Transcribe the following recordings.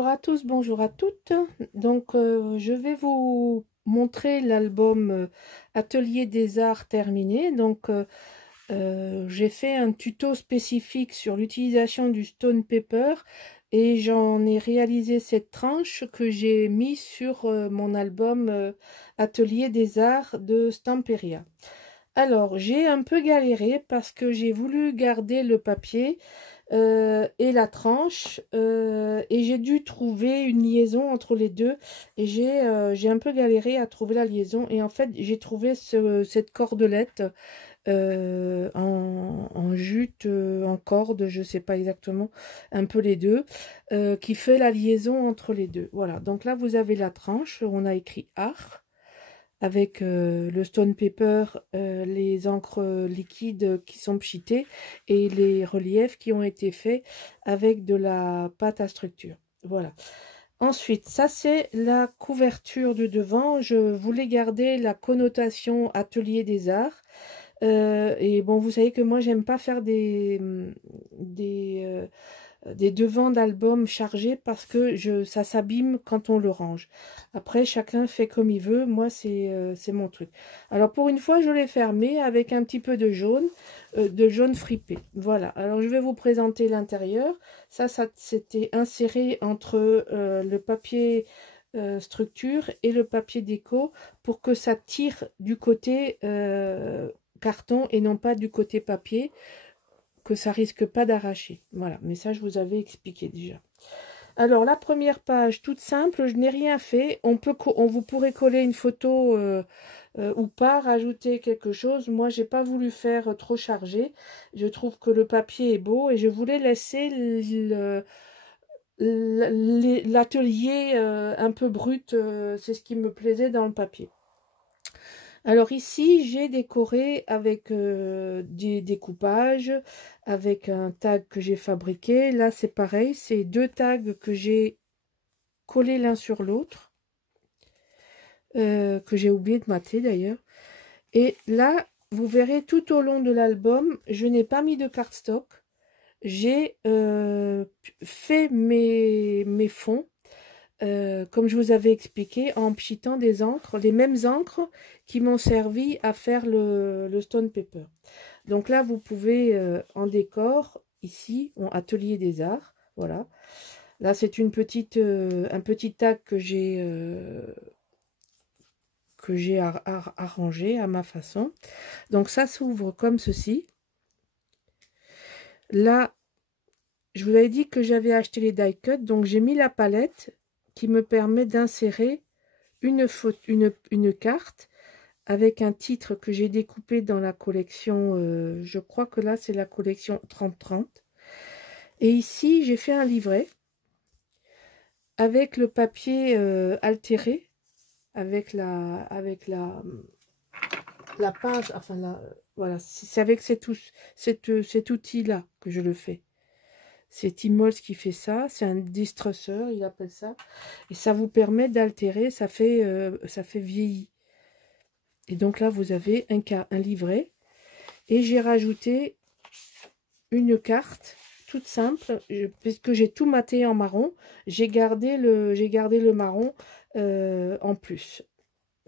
Bonjour à tous, bonjour à toutes. Donc, je vais vous montrer l'album Atelier des Arts terminé. Donc, j'ai fait un tuto spécifique sur l'utilisation du stone paper et j'en ai réalisé cette tranche que j'ai mis sur mon album Atelier des Arts de Stamperia. Alors, j'ai un peu galéré parce que j'ai voulu garder le papier et la tranche et j'ai dû trouver une liaison entre les deux et j'ai un peu galéré à trouver la liaison et en fait j'ai trouvé cette cordelette en jute, en corde, je sais pas exactement, un peu les deux, qui fait la liaison entre les deux. Voilà, donc là vous avez la tranche, on a écrit art avec le stone paper, les encres liquides qui sont pchitées et les reliefs qui ont été faits avec de la pâte à structure. Voilà. Ensuite, ça c'est la couverture de devant. Je voulais garder la connotation atelier des arts. Et bon, vous savez que moi j'aime pas faire des devants d'albums chargés parce que ça s'abîme quand on le range. Après, chacun fait comme il veut. Moi, c'est mon truc. Alors, pour une fois, je l'ai fermé avec un petit peu de jaune fripé. Voilà. Alors, je vais vous présenter l'intérieur. Ça c'était inséré entre le papier structure et le papier déco pour que ça tire du côté carton et non pas du côté papier, que ça risque pas d'arracher. Voilà, mais ça je vous avais expliqué déjà. Alors la première page toute simple, je n'ai rien fait. Vous pourrez coller une photo ou pas, rajouter quelque chose. Moi j'ai pas voulu faire trop chargé. Je trouve que le papier est beau et je voulais laisser l'atelier un peu brut. C'est ce qui me plaisait dans le papier. Alors ici, j'ai décoré avec des découpages, avec un tag que j'ai fabriqué. Là, c'est pareil, c'est deux tags que j'ai collés l'un sur l'autre, que j'ai oublié de mater d'ailleurs. Et là, vous verrez tout au long de l'album, je n'ai pas mis de cardstock. J'ai fait mes fonds comme je vous avais expliqué, en pchitant des encres, les mêmes encres qui m'ont servi à faire le stone paper. Donc là, vous pouvez en décor, ici, en atelier des arts, voilà. Là, c'est un petit tag que j'ai arrangé à ma façon. Donc ça s'ouvre comme ceci. Là, je vous avais dit que j'avais acheté les die cut, donc j'ai mis la palette qui me permet d'insérer une carte avec un titre que j'ai découpé dans la collection, je crois que là c'est la collection 30-30. Et ici j'ai fait un livret avec le papier altéré, avec la pince, enfin voilà, c'est avec cet outil-là que je le fais. C'est Timols qui fait ça, c'est un distresseur, il appelle ça. Et ça vous permet d'altérer, ça fait vieilli. Et donc là, vous avez un livret. Et j'ai rajouté une carte toute simple, puisque j'ai tout maté en marron. J'ai gardé le marron en plus.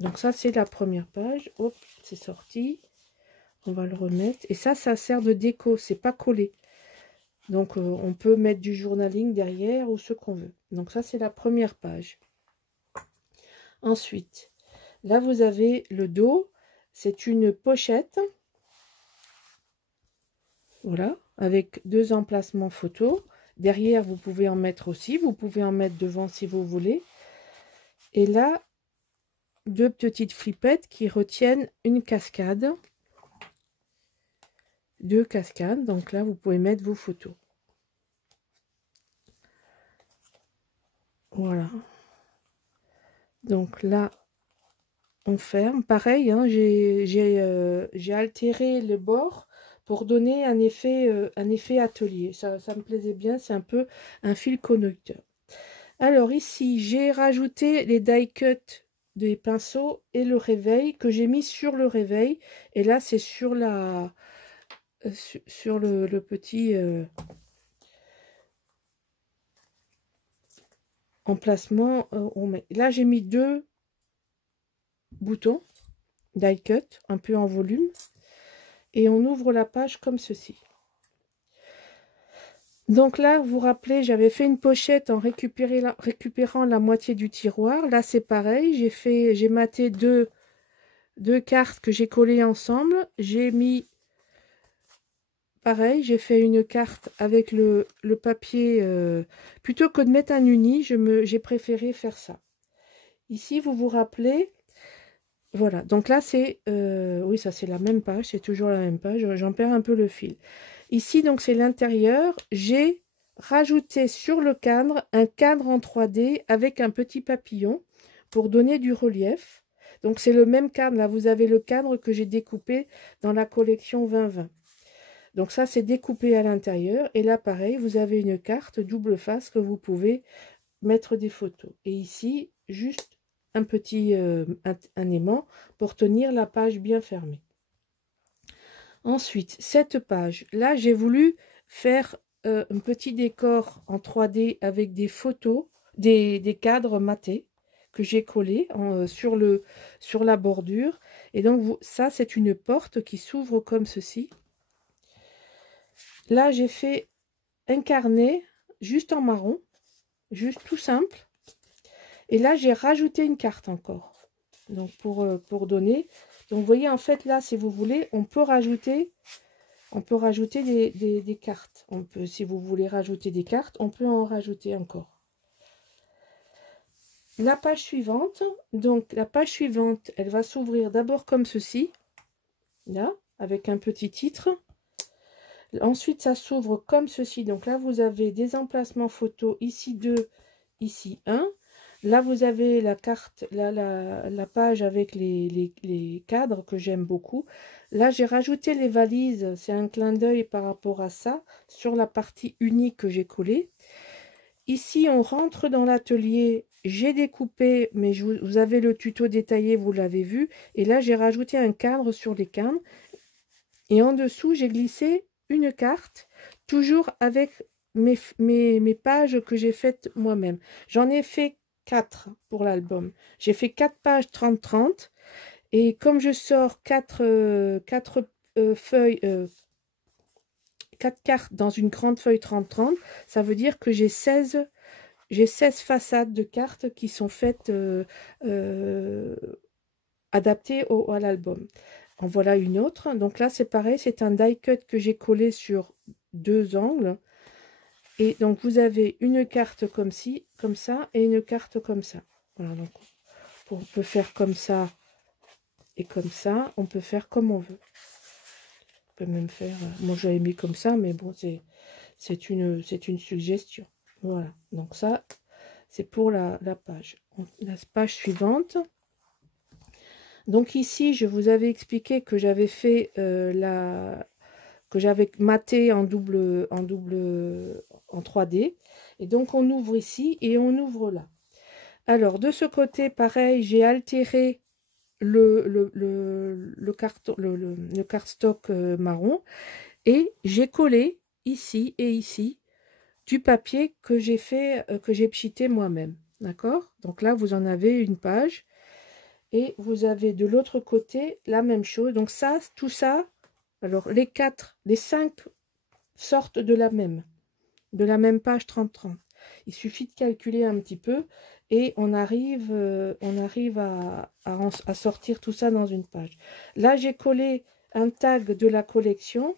Donc ça, c'est la première page. Hop, c'est sorti. On va le remettre. Et ça sert de déco, c'est pas collé. Donc on peut mettre du journaling derrière ou ce qu'on veut. Donc ça, c'est la première page. Ensuite, là, vous avez le dos. C'est une pochette. Voilà, avec deux emplacements photo. Derrière, vous pouvez en mettre aussi. Vous pouvez en mettre devant si vous voulez. Et là, deux petites flippettes qui retiennent une cascade. Deux cascades. Donc là, vous pouvez mettre vos photos. Voilà. Donc là, on ferme. Pareil, hein, j'ai altéré le bord pour donner un effet atelier. Ça me plaisait bien. C'est un peu un fil conducteur. Alors ici, j'ai rajouté les die cut des pinceaux et le réveil que j'ai mis sur le réveil. Et là, c'est sur sur le petit... emplacement, on met. Là, j'ai mis 2 boutons die cut, un peu en volume. Et on ouvre la page comme ceci. Donc là, vous vous rappelez, j'avais fait une pochette en récupérant la moitié du tiroir. Là, c'est pareil. J'ai maté deux cartes que j'ai collées ensemble. J'ai mis, pareil, j'ai fait une carte avec le papier. Plutôt que de mettre un uni, j'ai préféré faire ça. Ici, vous vous rappelez, voilà. Donc là, c'est, oui, ça c'est la même page, c'est toujours la même page. J'en perds un peu le fil. Ici, donc, c'est l'intérieur. J'ai rajouté sur le cadre un cadre en 3D avec un petit papillon pour donner du relief. Donc, c'est le même cadre. Là, vous avez le cadre que j'ai découpé dans la collection 2020. Donc, ça, c'est découpé à l'intérieur. Et là, pareil, vous avez une carte double face que vous pouvez mettre des photos. Et ici, juste un petit un aimant pour tenir la page bien fermée. Ensuite, cette page, là, j'ai voulu faire un petit décor en 3D avec des photos, des cadres matés que j'ai collés sur la bordure. Et donc, ça, c'est une porte qui s'ouvre comme ceci. Là, j'ai fait un carnet juste en marron, juste tout simple. Et là, j'ai rajouté une carte encore. Donc, pour donner... Donc, vous voyez, en fait, là, si vous voulez, on peut rajouter des cartes. On peut, si vous voulez rajouter des cartes, on peut en rajouter encore. La page suivante, donc la page suivante, elle va s'ouvrir d'abord comme ceci, là, avec un petit titre. Ensuite, ça s'ouvre comme ceci. Donc là, vous avez des emplacements photos, ici 2, ici 1. Là, vous avez la carte, là, la page avec les cadres que j'aime beaucoup. Là, j'ai rajouté les valises. C'est un clin d'œil par rapport à ça, sur la partie unique que j'ai collée. Ici, on rentre dans l'atelier. J'ai découpé, mais vous avez le tuto détaillé, vous l'avez vu. Et là, j'ai rajouté un cadre sur les cadres. Et en dessous, j'ai glissé une carte, toujours avec mes pages que j'ai faites moi-même. J'en ai fait 4 pour l'album. J'ai fait 4 pages 30-30. Et comme je sors 4 feuilles, 4 cartes dans une grande feuille 30-30, ça veut dire que j'ai 16 façades de cartes qui sont faites adaptées à l'album. En voilà une autre. Donc là, c'est pareil, c'est un die cut que j'ai collé sur 2 angles. Et donc, vous avez une carte comme ça, et une carte comme ça. Voilà, donc on peut faire comme ça et comme ça. On peut faire comme on veut. On peut même faire... moi, j'avais mis comme ça, mais bon, c'est une suggestion. Voilà, donc ça, c'est pour la page. La page suivante. Donc ici, je vous avais expliqué que j'avais fait que j'avais maté en 3D. Et donc, on ouvre ici et on ouvre là. Alors, de ce côté, pareil, j'ai altéré le cardstock marron et j'ai collé ici et ici du papier que j'ai fait, que j'ai pchité moi-même. D'accord? Donc là, vous en avez une page. Et vous avez de l'autre côté la même chose. Donc ça, tout ça, alors les 5 sortent de la même page 30-30. Il suffit de calculer un petit peu et on arrive à sortir tout ça dans une page. Là, j'ai collé un tag de la collection.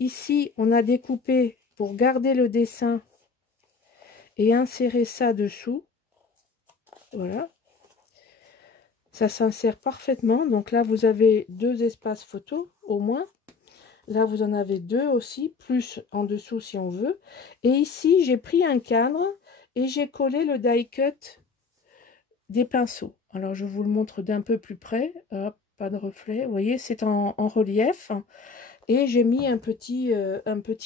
Ici, on a découpé pour garder le dessin et insérer ça dessous. Voilà. Ça s'insère parfaitement. Donc là, vous avez 2 espaces photos au moins. Là, vous en avez 2 aussi, plus en dessous si on veut. Et ici, j'ai pris un cadre et j'ai collé le die cut des pinceaux. Alors, je vous le montre d'un peu plus près. Hop, pas de reflet. Vous voyez, c'est en relief. Et j'ai mis un petit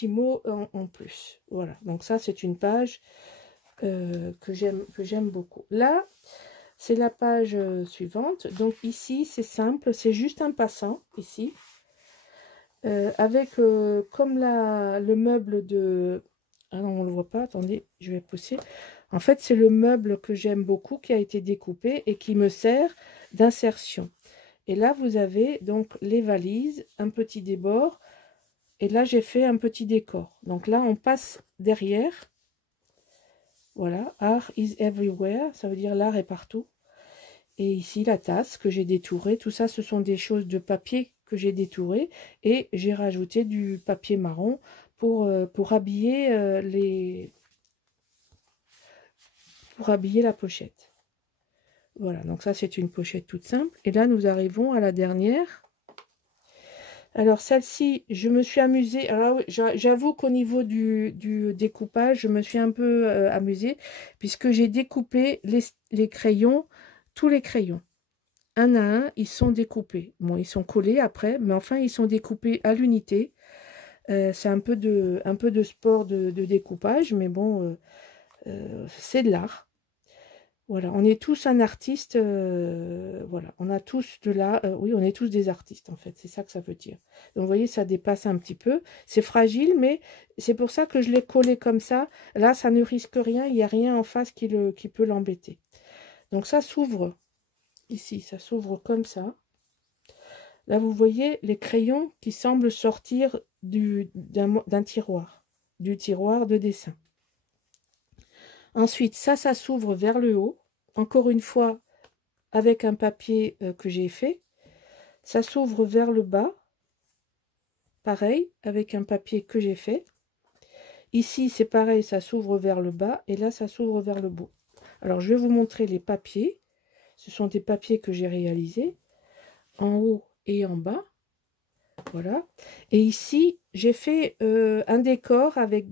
mot en plus. Voilà, donc ça, c'est une page que j'aime beaucoup. Là, c'est la page suivante. Donc ici, c'est simple, c'est juste un passant, ici. Avec, comme le meuble de... Ah non, on ne le voit pas, attendez, je vais pousser. En fait, c'est le meuble que j'aime beaucoup qui a été découpé et qui me sert d'insertion. Et là, vous avez donc les valises, un petit débord. Et là, j'ai fait un petit décor. Donc là, on passe derrière. Voilà, art is everywhere, ça veut dire l'art est partout. Et ici, la tasse que j'ai détourée. Tout ça, ce sont des choses de papier que j'ai détourées. Et j'ai rajouté du papier marron pour habiller pour habiller la pochette. Voilà, donc ça, c'est une pochette toute simple. Et là, nous arrivons à la dernière. Alors, celle-ci, je me suis amusée. Alors, oui, j'avoue qu'au niveau du découpage, je me suis un peu amusée, puisque j'ai découpé les crayons, tous les crayons. Un à un, ils sont découpés. Bon, ils sont collés après, mais enfin, ils sont découpés à l'unité. C'est un peu de sport de découpage, mais bon, c'est de l'art. Voilà, on est tous un artiste, voilà, on a tous de là, oui, on est tous des artistes en fait, c'est ça que ça veut dire. Donc vous voyez, ça dépasse un petit peu, c'est fragile, mais c'est pour ça que je l'ai collé comme ça. Là, ça ne risque rien, il n'y a rien en face qui peut l'embêter. Donc ça s'ouvre, ici, ça s'ouvre comme ça. Là, vous voyez les crayons qui semblent sortir d'un tiroir, du tiroir de dessin. Ensuite, ça s'ouvre vers le haut. Encore une fois, avec un papier que j'ai fait. Ça s'ouvre vers le bas. Pareil, avec un papier que j'ai fait. Ici, c'est pareil, ça s'ouvre vers le bas. Et là, ça s'ouvre vers le bout. Alors, je vais vous montrer les papiers. Ce sont des papiers que j'ai réalisés. En haut et en bas. Voilà. Et ici, j'ai fait un décor avec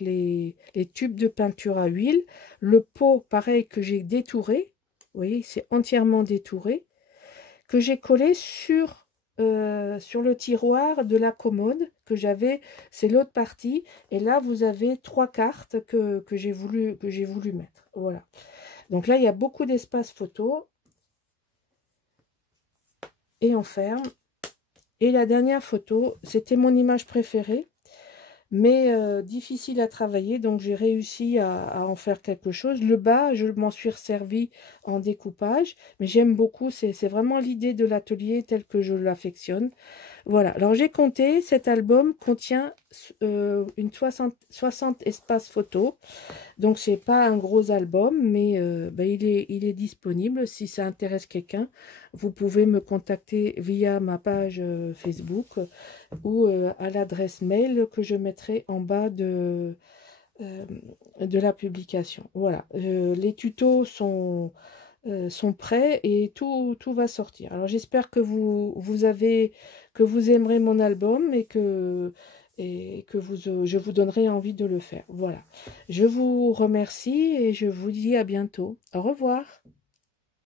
les tubes de peinture à huile. Le pot, pareil, que j'ai détouré. Vous voyez, c'est entièrement détouré. Que j'ai collé sur le tiroir de la commode que j'avais. C'est l'autre partie. Et là, vous avez 3 cartes que j'ai voulu mettre. Voilà. Donc là, il y a beaucoup d'espace photo. Et on ferme. Et la dernière photo, c'était mon image préférée, mais difficile à travailler, donc j'ai réussi à en faire quelque chose. Le bas, je m'en suis resservi en découpage, mais j'aime beaucoup, c'est vraiment l'idée de l'atelier tel que je l'affectionne. Voilà, alors j'ai compté, cet album contient une 60 espaces photos. Donc, c'est pas un gros album, mais il est disponible. Si ça intéresse quelqu'un, vous pouvez me contacter via ma page Facebook ou à l'adresse mail que je mettrai en bas de la publication. Voilà, les tutos sont prêts et tout va sortir. Alors, j'espère que vous aimerez mon album et que je vous donnerai envie de le faire. Voilà. Je vous remercie et je vous dis à bientôt. Au revoir.